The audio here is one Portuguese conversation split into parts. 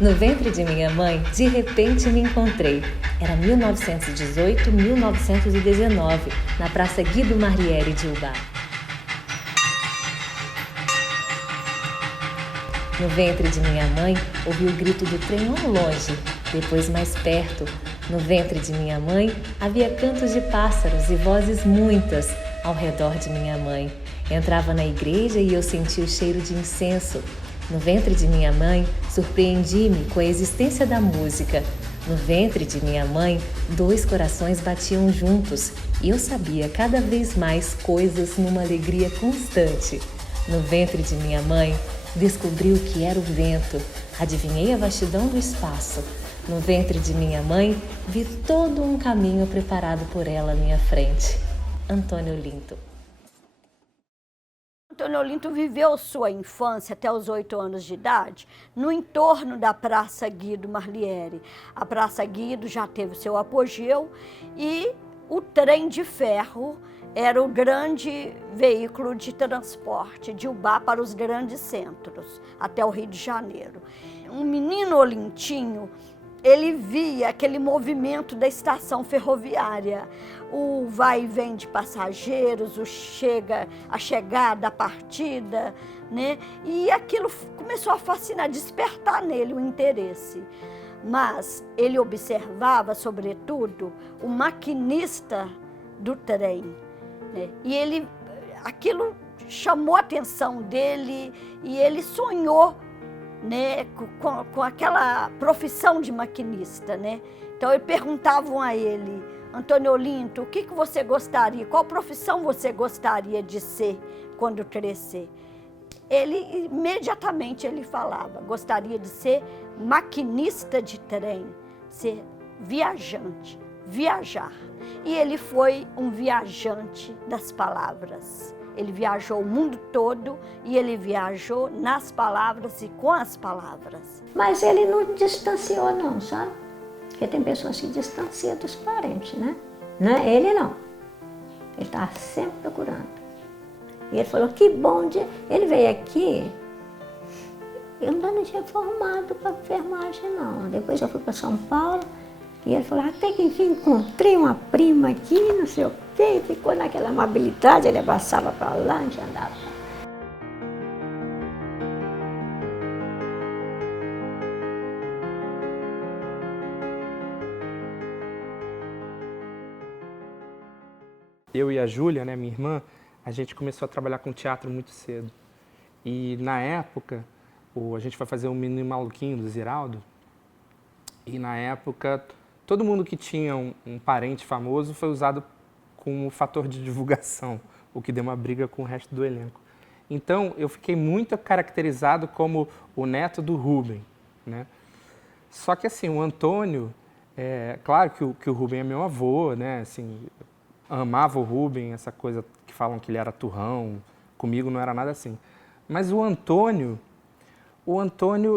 No ventre de minha mãe, de repente me encontrei. Era 1918, 1919, na Praça Guido Marliere de Ubá. No ventre de minha mãe, ouvi o grito do trem ao longe, depois mais perto. No ventre de minha mãe, havia cantos de pássaros e vozes muitas ao redor de minha mãe. Entrava na igreja e eu sentia o cheiro de incenso. No ventre de minha mãe, surpreendi-me com a existência da música. No ventre de minha mãe, 2 corações batiam juntos e eu sabia cada vez mais coisas numa alegria constante. No ventre de minha mãe, descobri o que era o vento, adivinhei a vastidão do espaço. No ventre de minha mãe, vi todo um caminho preparado por ela à minha frente. Antônio Olinto. Antônio Olinto viveu sua infância até os 8 anos de idade no entorno da Praça Guido Marliere. A Praça Guido já teve seu apogeu e o trem de ferro era o grande veículo de transporte de Ubá para os grandes centros, até o Rio de Janeiro. Um menino olintinho, ele via aquele movimento da estação ferroviária, o vai e vem de passageiros, a chegada, a partida, né? E aquilo começou a fascinar, despertar nele o interesse. Mas ele observava, sobretudo, o maquinista do trem, né? E aquilo chamou a atenção dele e ele sonhou, né, com aquela profissão de maquinista, né? Então, perguntavam a ele: Antônio Olinto, o que você gostaria, qual profissão você gostaria de ser quando crescer? Ele, imediatamente, ele falava: gostaria de ser maquinista de trem, ser viajante, viajar. E ele foi um viajante das palavras. Ele viajou o mundo todo e ele viajou nas palavras e com as palavras. Mas ele não distanciou não, sabe? Porque tem pessoas que distanciam dos parentes, né? Ele não. Ele estava sempre procurando. E ele falou, que bom dia. Ele veio aqui, eu ainda não tinha formado para enfermagem não. Depois eu fui para São Paulo e ele falou, até que enfim encontrei uma prima aqui, não sei o quê. Ficou naquela amabilidade, ele abraçava para lá, a gente andava. Eu e a Júlia, né, minha irmã, a gente começou a trabalhar com teatro muito cedo. E na época, a gente foi fazer o Menino Maluquinho do Ziraldo. E na época, todo mundo que tinha um parente famoso foi usado como fator de divulgação, o que deu uma briga com o resto do elenco. Então, eu fiquei muito caracterizado como o neto do Rubem, né? Só que assim, o Antônio, claro que o Rubem é meu avô, né? Assim, amava o Rubem, essa coisa que falam que ele era turrão, comigo não era nada assim. Mas o Antônio,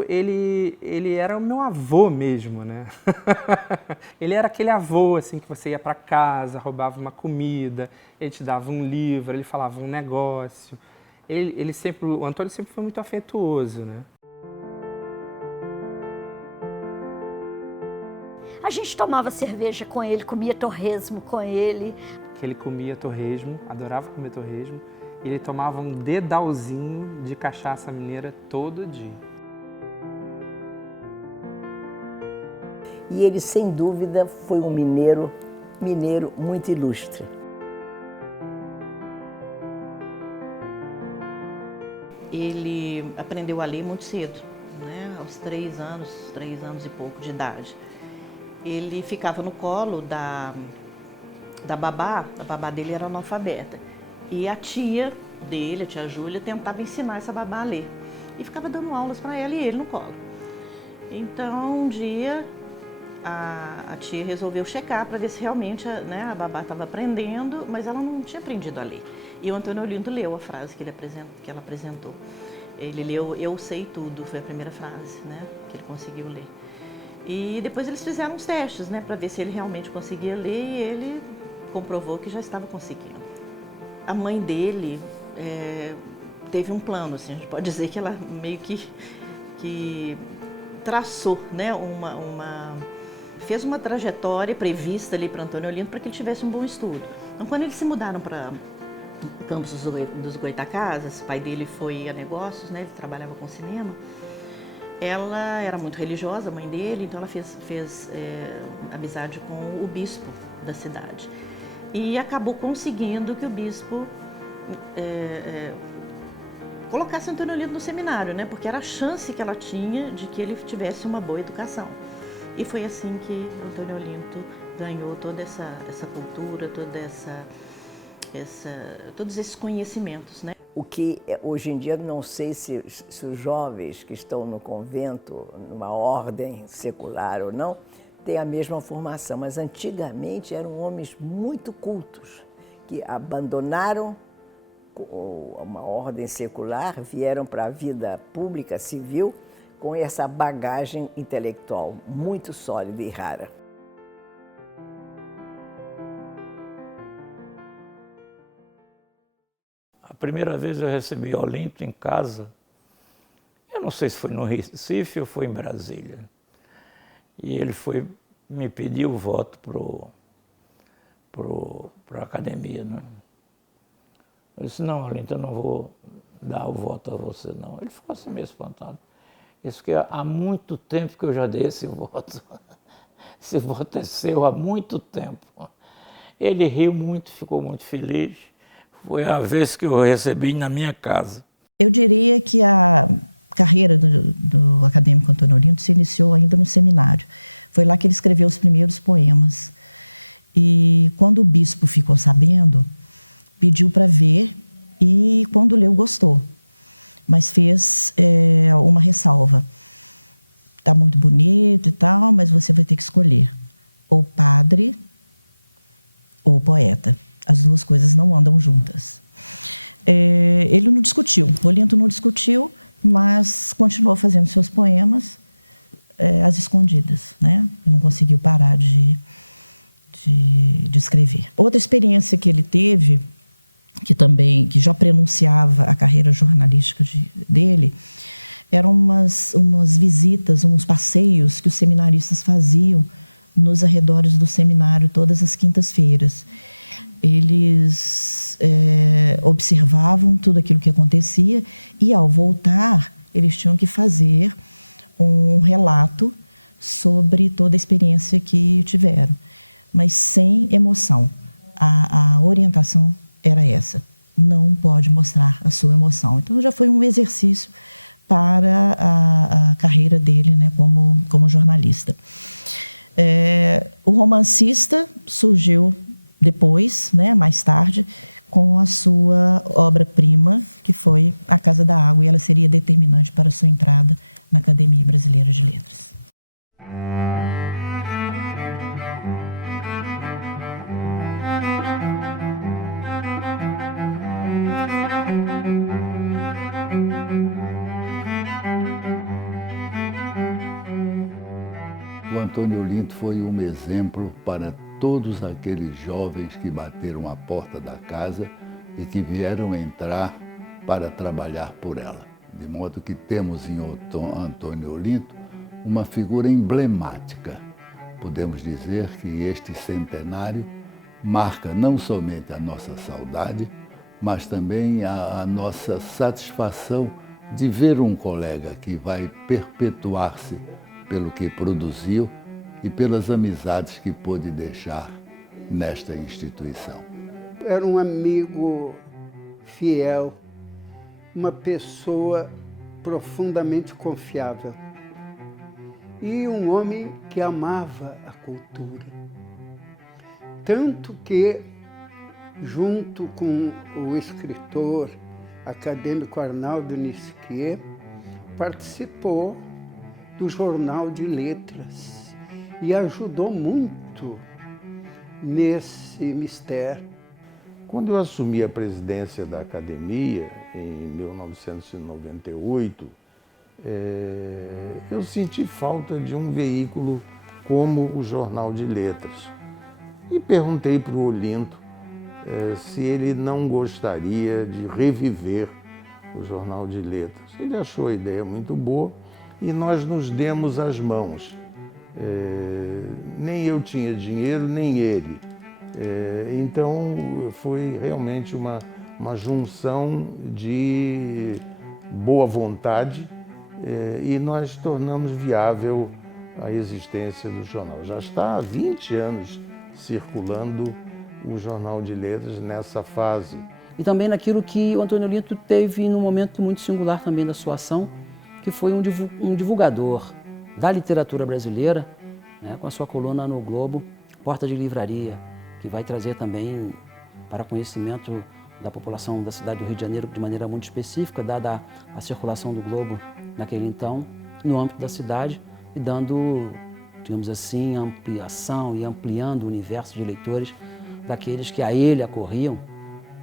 ele era o meu avô mesmo, né? Ele era aquele avô, assim, que você ia para casa, roubava uma comida, ele te dava um livro, ele falava um negócio. O Antônio sempre foi muito afetuoso, né? A gente tomava cerveja com ele, comia torresmo com ele. Que ele comia torresmo, adorava comer torresmo. E ele tomava um dedalzinho de cachaça mineira todo dia. E ele, sem dúvida, foi um mineiro muito ilustre. Ele aprendeu a ler muito cedo, né? Aos 3 anos e pouco de idade. Ele ficava no colo da babá, a babá dele era analfabeta. E a tia dele, a tia Júlia, tentava ensinar essa babá a ler. E ficava dando aulas para ela e ele no colo. Então, um dia, a tia resolveu checar para ver se realmente, né, a babá estava aprendendo, mas ela não tinha aprendido a ler. E o Antônio Olinto leu a frase que ela apresentou. Ele leu, eu sei tudo, foi a primeira frase, né, que ele conseguiu ler. E depois eles fizeram uns testes, né, para ver se ele realmente conseguia ler e ele comprovou que já estava conseguindo. A mãe dele teve um plano, assim, a gente pode dizer que ela meio que traçou, né, fez uma trajetória prevista ali para Antônio Olinto para que ele tivesse um bom estudo. Então, quando eles se mudaram para Campos dos Goytacazes, o pai dele foi a negócios, né, ele trabalhava com cinema. Ela era muito religiosa, a mãe dele, então ela fez amizade com o bispo da cidade. E acabou conseguindo que o bispo colocasse Antônio Olinto no seminário, né? Porque era a chance que ela tinha de que ele tivesse uma boa educação. E foi assim que Antônio Olinto ganhou toda essa cultura, todos esses conhecimentos, né? O que hoje em dia não sei se os jovens que estão no convento, numa ordem secular ou não, têm a mesma formação, mas antigamente eram homens muito cultos, que abandonaram uma ordem secular, vieram para a vida pública, civil, com essa bagagem intelectual muito sólida e rara. A primeira vez eu recebi Olinto em casa, eu não sei se foi no Recife ou foi em Brasília. E ele me pediu o voto para a academia, né? Eu disse, não, Olinto, eu não vou dar o voto a você, não. Ele ficou assim meio espantado. Isso que há muito tempo que eu já dei esse voto. Esse voto é seu há muito tempo. Ele riu muito, ficou muito feliz. Foi a vez que eu recebi na minha casa. Eu diria que a carreira do acadêmico Antônio Olinto se iniciou ainda no seminário. Foi lá que ele escreveu os primeiros poemas. E quando o bispo ficou sabendo, pediu para ver e quando leu gostou. Mas fez uma ressalva. Está muito bonito e tal, mas você vai ter que escolher ou padre ou poeta. As duas coisas não andam juntas. Ele não discutiu, Olinto não discutiu, mas continuou fazendo seus poemas às escondidas, né? Ele não conseguiu parar de escrever. Outra experiência que ele teve, que já prenunciava a carreira jornalística dele, eram umas visitas, uns passeios que os seminaristas faziam nos arredores do seminário todas as quintas-feiras. Eles observavam tudo aquilo que acontecia e, ao voltar, eles tinham que fazer um relato sobre toda a experiência que tiveram, mas sem emoção. A orientação era essa: não pode mostrar a sua emoção. Então, já foi um exercício para a carreira dele, né, como jornalista. O romancista surgiu depois, né, mais tarde, com a sua obra-prima, que foi A Casa da Água, e ela seria determinante para a sua entrada na Academia Brasileira de Letras. O Antônio Olinto foi um exemplo para todos aqueles jovens que bateram a porta da casa e que vieram entrar para trabalhar por ela. De modo que temos em Antônio Olinto uma figura emblemática. Podemos dizer que este centenário marca não somente a nossa saudade, mas também a nossa satisfação de ver um colega que vai perpetuar-se pelo que produziu e pelas amizades que pôde deixar nesta instituição. Era um amigo fiel, uma pessoa profundamente confiável e um homem que amava a cultura. Tanto que, junto com o escritor acadêmico Arnaldo Nisquier, participou do Jornal de Letras e ajudou muito nesse mistério. Quando eu assumi a presidência da academia, em 1998, eu senti falta de um veículo como o Jornal de Letras. E perguntei para o Olinto se ele não gostaria de reviver o Jornal de Letras. Ele achou a ideia muito boa e nós nos demos as mãos. Nem eu tinha dinheiro, nem ele. Então foi realmente uma junção de boa vontade e nós tornamos viável a existência do jornal. Já está há 20 anos circulando o Jornal de Letras nessa fase. E também naquilo que o Antônio Olinto teve num momento muito singular também da sua ação, que foi um divulgador da literatura brasileira, né, com a sua coluna no Globo, Porta de Livraria, que vai trazer também para conhecimento da população da cidade do Rio de Janeiro de maneira muito específica, dada a circulação do Globo naquele então, no âmbito da cidade, e dando, digamos assim, ampliação e ampliando o universo de leitores daqueles que a ele acorriam,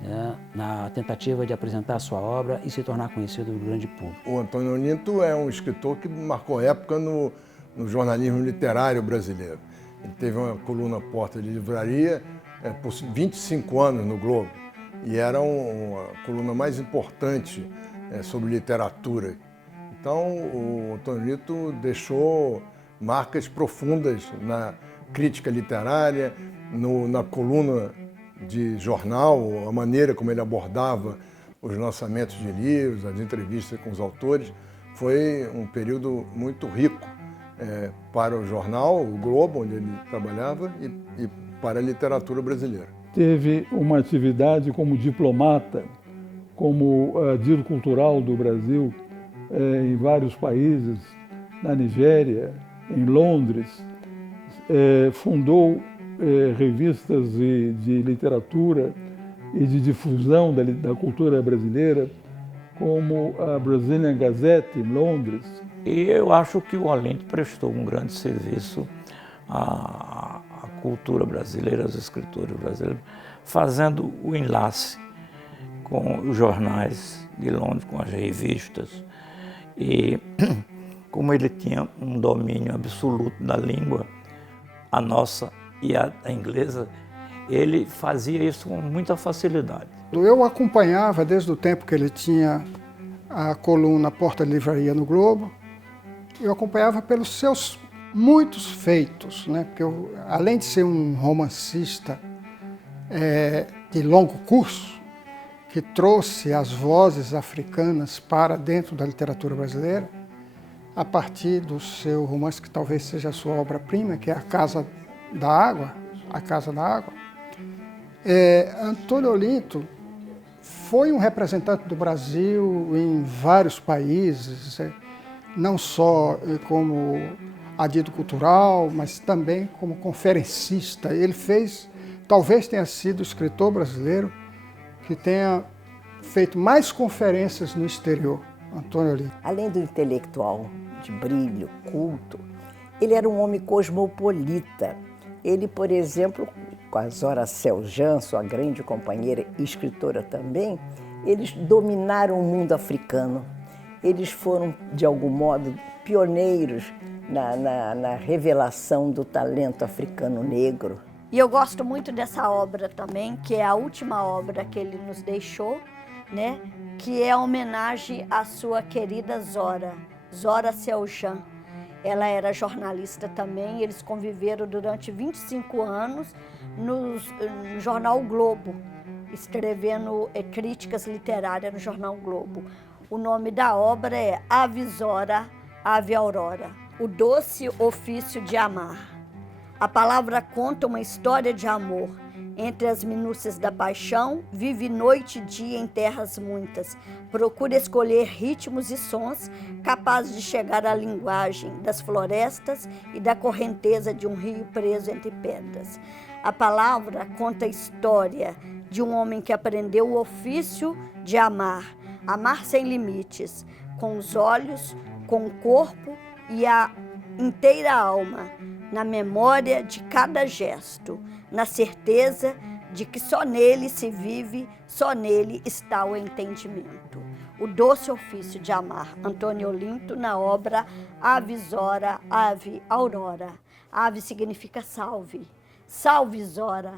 né, na tentativa de apresentar a sua obra e se tornar conhecido do grande público. O Antônio Olinto é um escritor que marcou época no jornalismo literário brasileiro. Ele teve uma coluna Porta de Livraria por 25 anos no Globo e era uma coluna mais importante sobre literatura. Então, o Antônio Olinto deixou marcas profundas na crítica literária, na coluna de jornal, a maneira como ele abordava os lançamentos de livros, as entrevistas com os autores. Foi um período muito rico para o jornal, o Globo, onde ele trabalhava, e para a literatura brasileira. Teve uma atividade como diplomata, como dito cultural do Brasil, em vários países, na Nigéria, em Londres, fundou revistas de literatura e de difusão da cultura brasileira, como a Brazilian Gazette, em Londres. E eu acho que o Olinto prestou um grande serviço à cultura brasileira, aos escritores brasileiros, fazendo o enlace com os jornais de Londres, com as revistas. E como ele tinha um domínio absoluto da língua, a nossa e a inglesa, ele fazia isso com muita facilidade. Eu acompanhava desde o tempo que ele tinha a coluna Porta de Livraria no Globo, eu acompanhava pelos seus muitos feitos, né? Porque além de ser um romancista de longo curso, que trouxe as vozes africanas para dentro da literatura brasileira, a partir do seu romance, que talvez seja a sua obra-prima, que é A Casa da Água, Antônio Olinto foi um representante do Brasil em vários países, não só como adido cultural, mas também como conferencista. Ele talvez tenha sido o escritor brasileiro que tenha feito mais conferências no exterior, Antônio Olinto. Além do intelectual de brilho, culto, ele era um homem cosmopolita. Ele, por exemplo, com a Zora Seljan, sua grande companheira e escritora também, eles dominaram o mundo africano. Eles foram, de algum modo, pioneiros na revelação do talento africano negro. E eu gosto muito dessa obra também, que é a última obra que ele nos deixou, né? Que é a homenagem à sua querida Zora Seljan. Ela era jornalista também, eles conviveram durante 25 anos no jornal o Globo, escrevendo críticas literárias no jornal o Globo. O nome da obra é Ave Zora, Ave Aurora, o doce ofício de amar. A palavra conta uma história de amor. Entre as minúcias da paixão, vive noite e dia em terras muitas. Procura escolher ritmos e sons capazes de chegar à linguagem das florestas e da correnteza de um rio preso entre pedras. A palavra conta a história de um homem que aprendeu o ofício de amar, amar sem limites, com os olhos, com o corpo e a inteira alma, na memória de cada gesto, na certeza de que só nele se vive, só nele está o entendimento. O doce ofício de amar, Antônio Olinto, na obra Ave Zora, Ave Aurora. Ave significa salve. Salve Zora,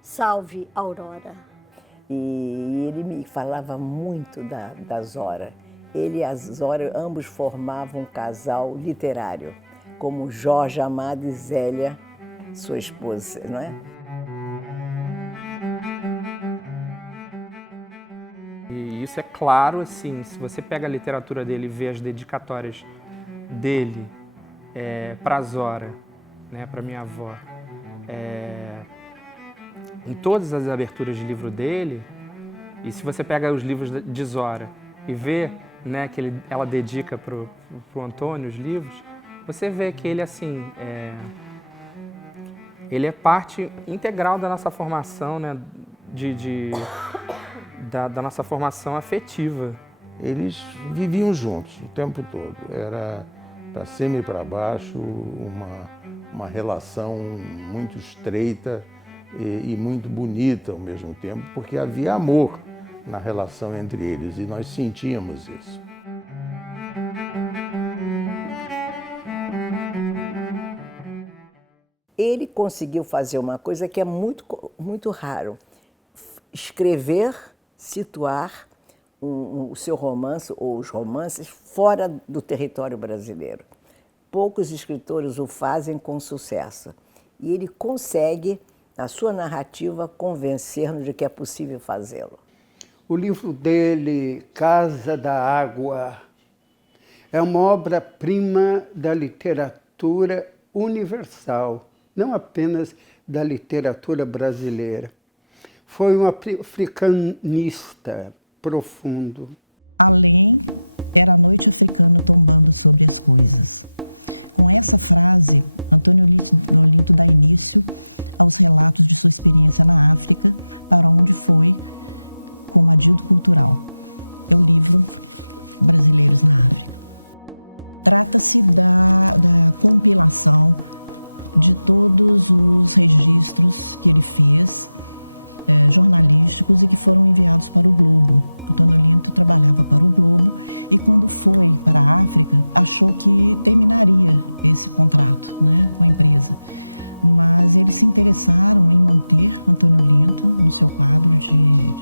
salve Aurora. E ele me falava muito da Zora. ele e a Zora, ambos formavam um casal literário, como Jorge Amado e Zélia, sua esposa, não é? E isso é claro, assim, se você pega a literatura dele e vê as dedicatórias dele para Zora, né, para minha avó, em todas as aberturas de livro dele, e se você pega os livros de Zora e vê, né, que ela dedica para o Antônio os livros, você vê que ele, assim, ele é parte integral da nossa formação, né, da nossa formação afetiva. Eles viviam juntos o tempo todo. Era para cima e para baixo, uma relação muito estreita e muito bonita ao mesmo tempo, porque havia amor na relação entre eles e nós sentíamos isso. Ele conseguiu fazer uma coisa que é muito raro: escrever, situar o seu romance ou os romances fora do território brasileiro. Poucos escritores o fazem com sucesso. E ele consegue, na sua narrativa, convencer-nos de que é possível fazê-lo. O livro dele, Casa da Água, é uma obra-prima da literatura universal, não apenas da literatura brasileira. Foi um africanista profundo. Além, era a noite africana tombando sobre as coisas. Com essa frase, Antônio Olinto dá início aos relatos de sua experiência na África, para onde foi como adido cultural. É o livro Brasileiros na África. Trata-se da compilação de todos os registros que ele fez, jornalísticos, e que foram enviados para o Globo. Antônio Olinto trabalhava para o Globo e, quando foi para a África, achou que terminaria esse contrato, né, com a empresa. Mas eles se interessaram em manter Antônio Olinto no seu quadro de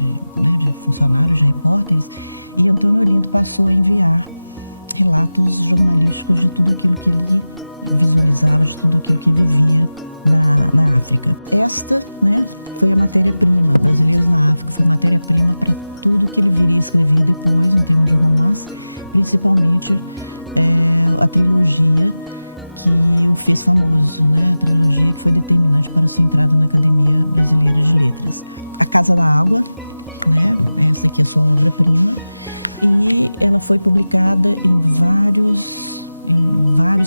funcionários, de repórteres, e Antônio Olinto passou a enviar relatos jornalísticos de tudo aquilo que ele visualizava, de tudo aquilo que vivia na África. Esta, né, foi a matéria-prima, Brasileiros na África, foi a matéria-prima para tudo que ele viria a escrever depois, em termos de romance, principalmente a trilogia que o fez famoso, né? A trilogia que foi determinante para a sua entrada na Academia Brasileira de Letras. A Casa da Água, né? Essa aqui é a sua obra-prima, e ela foi publicada em vários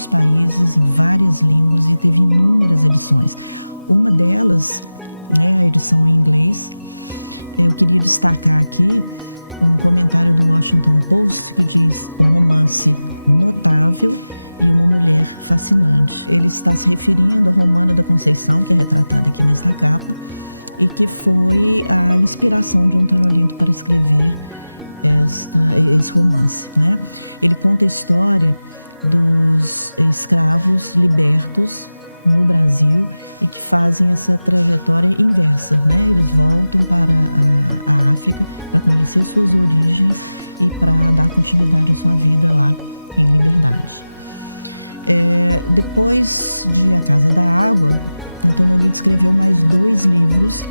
países, em várias línguas, e teve inúmeras edições. Uma delas, né, a edição em inglês, eu queria destacar aqui um comentário do Washington Post que diz: um romance notável e uma mulher fascinante. Ele está se referindo a Romana da Conceição, que é retratada aqui nesta capa, e que foi a inspiração de Antônio Olinto para escrever esse romance, né? Ele conta a história dos escravos libertos no Brasil e que fazem essa trajetória inversa, né? Eles voltam para a África para conhecer suas origens e para dar continuidade à sua vida lá em liberdade. Depois de A Casa da Água, Antônio Olinto escreveu mais 2 livros: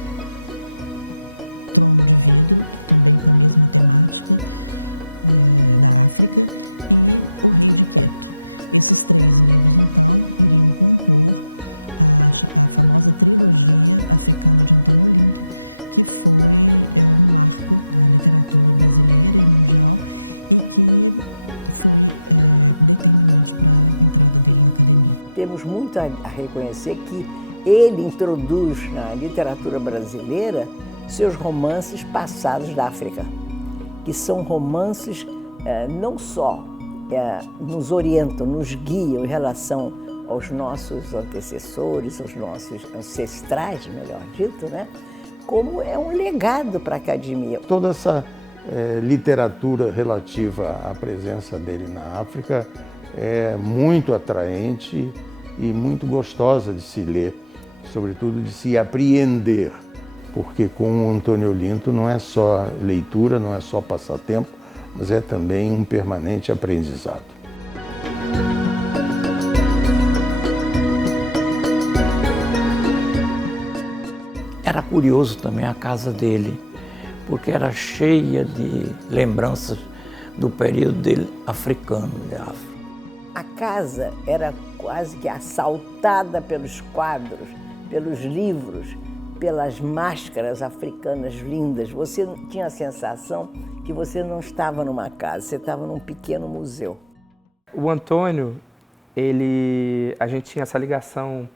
Trono de Vidro, também com a mesma temática da África, e O Rei de Queto. Esses 3 livros, então, iriam compor a famosa trilogia africana de Antônio Olinto, que foi um marco na literatura brasileira e mundial e que foi determinante para a entrada dele na academia. Temos muito a reconhecer que ele introduz na literatura brasileira seus romances passados da África, que são romances não só nos orientam, nos guiam em relação aos nossos antecessores, aos nossos ancestrais, melhor dito, né? Como é um legado para a academia. Toda essa literatura relativa à presença dele na África é muito atraente e muito gostosa de se ler, sobretudo de se apreender, porque com o Antônio Olinto não é só leitura, não é só passatempo, mas é também um permanente aprendizado. Era curioso também a casa dele, porque era cheia de lembranças do período dele africano, de África. A casa era quase que assaltada pelos quadros, pelos livros, pelas máscaras africanas lindas. Você tinha a sensação que você não estava numa casa, você estava num pequeno museu. O Antônio, a gente tinha essa ligação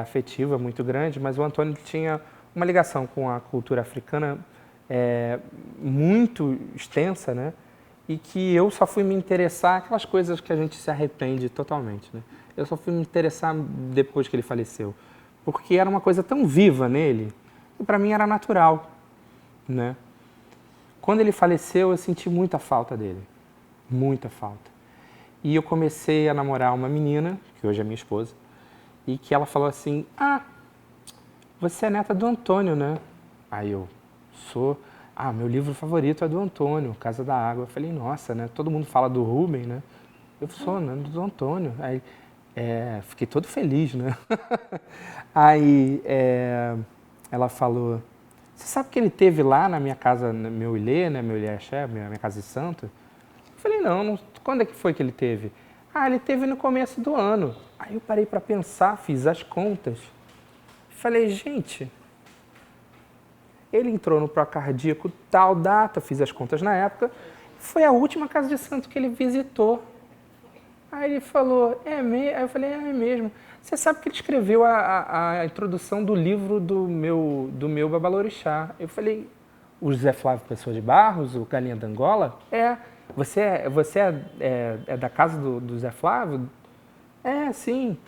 afetiva muito grande, mas o Antônio tinha uma ligação com a cultura africana muito extensa, né? E que eu só fui me interessar aquelas coisas que a gente se arrepende totalmente, né? Eu só fui me interessar depois que ele faleceu, porque era uma coisa tão viva nele e para mim era natural, né? Quando ele faleceu, eu senti muita falta dele, muita falta. E eu comecei a namorar uma menina, que hoje é minha esposa, e que ela falou assim: ah, você é neta do Antônio, né? Aí eu sou. Ah, meu livro favorito é do Antônio, Casa da Água. Eu falei, nossa, né? Todo mundo fala do Rubem, né? Eu sou, né? Do Antônio. Aí fiquei todo feliz, né? Aí ela falou, você sabe que ele teve lá na minha casa, no meu ilê, né? Meu ilê axé, minha casa de santo? Eu falei, não, quando é que foi que ele teve? Ah, ele teve no começo do ano. Aí eu parei para pensar, fiz as contas. Falei, gente, ele entrou no procardíaco tal data, fiz as contas na época, foi a última casa de santo que ele visitou. Aí ele falou, Aí eu falei, é mesmo. Você sabe que ele escreveu a introdução do livro do meu Babalorixá. Eu falei, o José Flávio Pessoa de Barros, o Galinha da Angola? Você é da casa do Zé Flávio? Sim.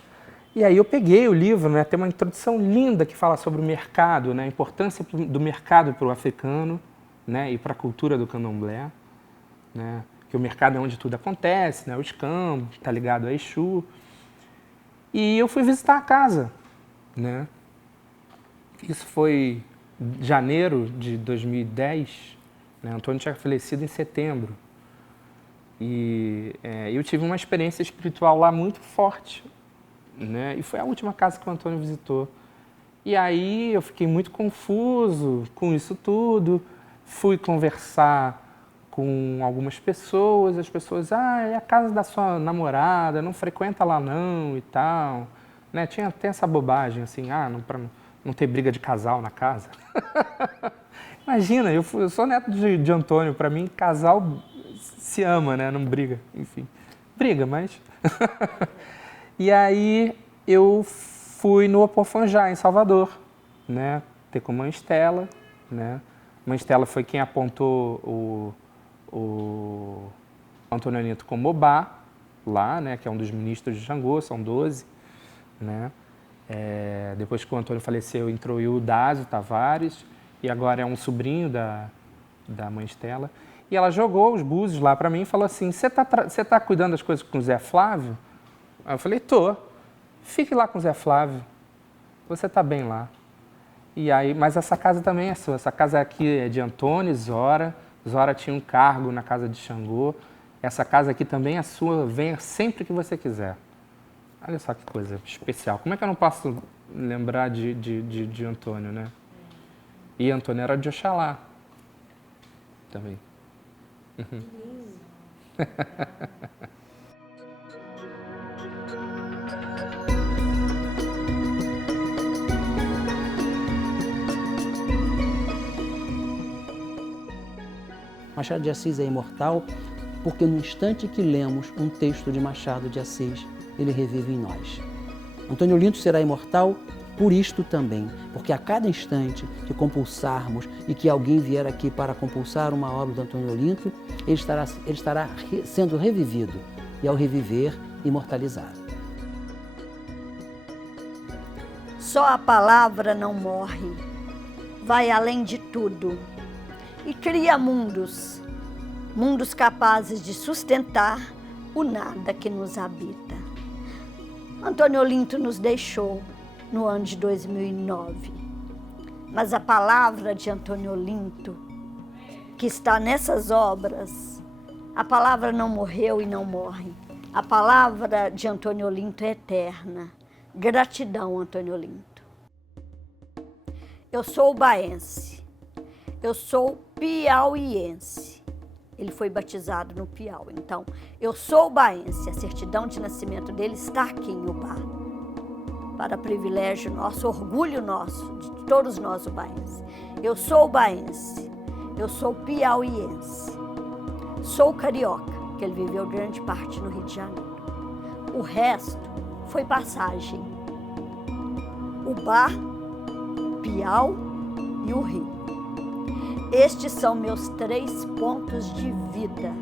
E aí eu peguei o livro, né, tem uma introdução linda que fala sobre o mercado, né, a importância do mercado para o africano, né, e para a cultura do candomblé, né, que o mercado é onde tudo acontece, né, o escambo, está ligado a Exu. E eu fui visitar a casa, né. Isso foi em janeiro de 2010, né, Antônio tinha falecido em setembro. E eu tive uma experiência espiritual lá muito forte, né? E foi a última casa que o Antônio visitou. E aí eu fiquei muito confuso com isso tudo, fui conversar com algumas pessoas, as pessoas, é a casa da sua namorada, não frequenta lá não e tal, né? Tem essa bobagem assim, para não ter briga de casal na casa. Imagina, eu sou neto de Antônio, para mim casal se ama, né? Não briga, enfim. Briga, mas... E aí eu fui no Opofanjá, em Salvador, né? Ter com Mãe Estela, né? Mãe Estela foi quem apontou o Antônio Olinto como Obá, lá, né? Que é um dos ministros de Xangô, são 12, né? Depois que o Antônio faleceu, entrou o Dásio Tavares, e agora é um sobrinho da Mãe Estela. E ela jogou os búzios lá para mim e falou assim, você tá cuidando das coisas com o Zé Flávio? Aí eu falei, tô. Fique lá com o Zé Flávio. Você tá bem lá. E aí, mas essa casa também é sua. Essa casa aqui é de Antônio, Zora. Zora tinha um cargo na casa de Xangô. Essa casa aqui também é sua. Venha sempre que você quiser. Olha só que coisa especial. Como é que eu não posso lembrar de Antônio, né? E Antônio era de Oxalá também. Machado de Assis é imortal porque no instante que lemos um texto de Machado de Assis, ele revive em nós. Antônio Olinto será imortal por isto também, porque a cada instante que compulsarmos e que alguém vier aqui para compulsar uma obra do Antônio Olinto, ele estará sendo revivido e, ao reviver, imortalizado. Só a palavra não morre, vai além de tudo e cria mundos capazes de sustentar o nada que nos habita. Antônio Olinto nos deixou no ano de 2009, mas a palavra de Antônio Olinto, que está nessas obras, A palavra não morreu e não morre. A palavra de Antônio Olinto é eterna. Gratidão, Antônio Olinto. Eu sou baense. Eu sou piauiense. Ele foi batizado no Piauí. Então, eu sou baense. A certidão de nascimento dele está aqui em Ubá. Para privilégio nosso, orgulho nosso, de todos nós ubaenses. Eu sou baense. Eu sou piauiense. Sou carioca, que ele viveu grande parte no Rio de Janeiro. O resto foi passagem. Ubá, Piau e o Rio. Estes são meus 3 pontos de vida.